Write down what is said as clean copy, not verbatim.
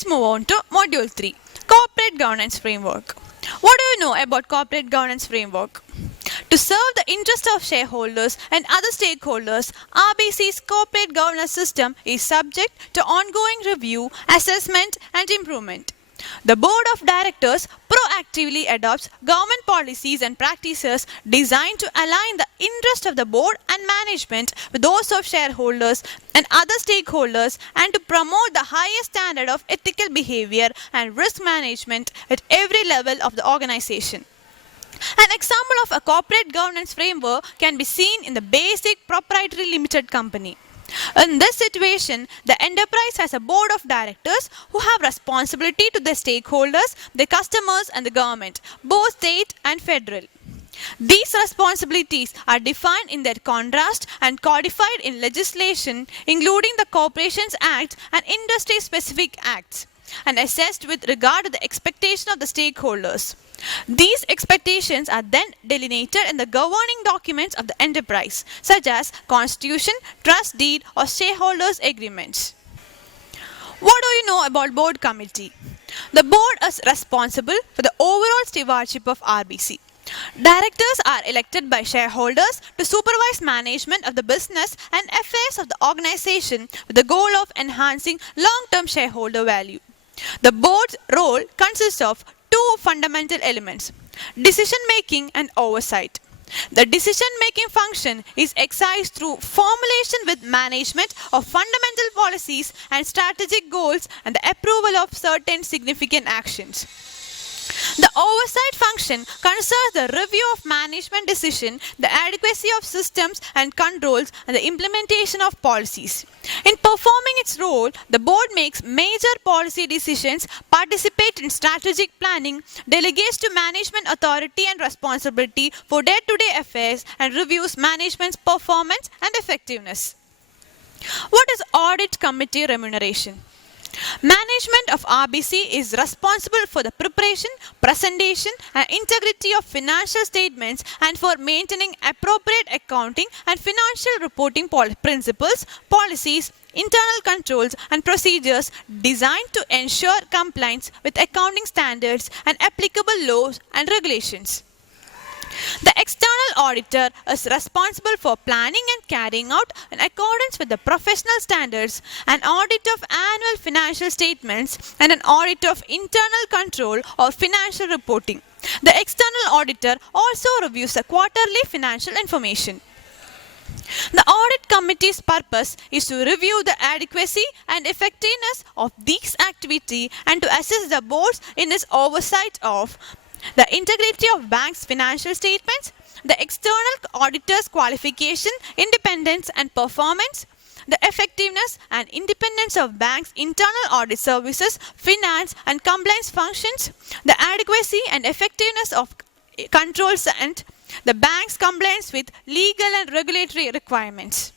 Let's move on to Module 3, Corporate Governance Framework. What do you know about Corporate Governance Framework? To serve the interest of shareholders and other stakeholders, RBC's corporate governance system is subject to ongoing review, assessment, and improvement. The Board of Directors proactively adopts government policies and practices designed to align the interest of the board and management with those of shareholders and other stakeholders, and to promote the highest standard of ethical behavior and risk management at every level of the organization. An example of a corporate governance framework can be seen in the basic proprietary limited company. In this situation, the enterprise has a board of directors who have responsibility to their stakeholders, their customers, and the government, both state and federal. These responsibilities are defined in their contrast and codified in legislation, including the Corporations Act and industry-specific acts, and assessed with regard to the expectation of the stakeholders. These expectations are then delineated in the governing documents of the enterprise, such as constitution, trust deed, or shareholders' agreements. What do you know about board committee? The board is responsible for the overall stewardship of RBC. Directors are elected by shareholders to supervise management of the business and affairs of the organization with the goal of enhancing long-term shareholder value. The board's role consists of two fundamental elements: decision-making and oversight. The decision-making function is exercised through formulation with management of fundamental policies and strategic goals and the approval of certain significant actions. The oversight function concerns the review of management decision, the adequacy of systems and controls, and the implementation of policies. In performing its role, the board makes major policy decisions, participates in strategic planning, delegates to management authority and responsibility for day-to-day affairs, and reviews management's performance and effectiveness. What is Audit Committee remuneration? Management of RBC is responsible for the preparation, presentation, and integrity of financial statements and for maintaining appropriate accounting and financial reporting principles, policies, internal controls, and procedures designed to ensure compliance with accounting standards and applicable laws and regulations. The external auditor is responsible for planning and carrying out, in accordance with the professional standards, an audit of annual financial statements and an audit of internal control or financial reporting. The external auditor also reviews the quarterly financial information. The audit committee's purpose is to review the adequacy and effectiveness of these activities and to assess the boards in its oversight of the integrity of banks' financial statements, the external auditor's qualification, independence and performance, the effectiveness and independence of banks' internal audit services, finance and compliance functions, the adequacy and effectiveness of controls, and the bank's compliance with legal and regulatory requirements.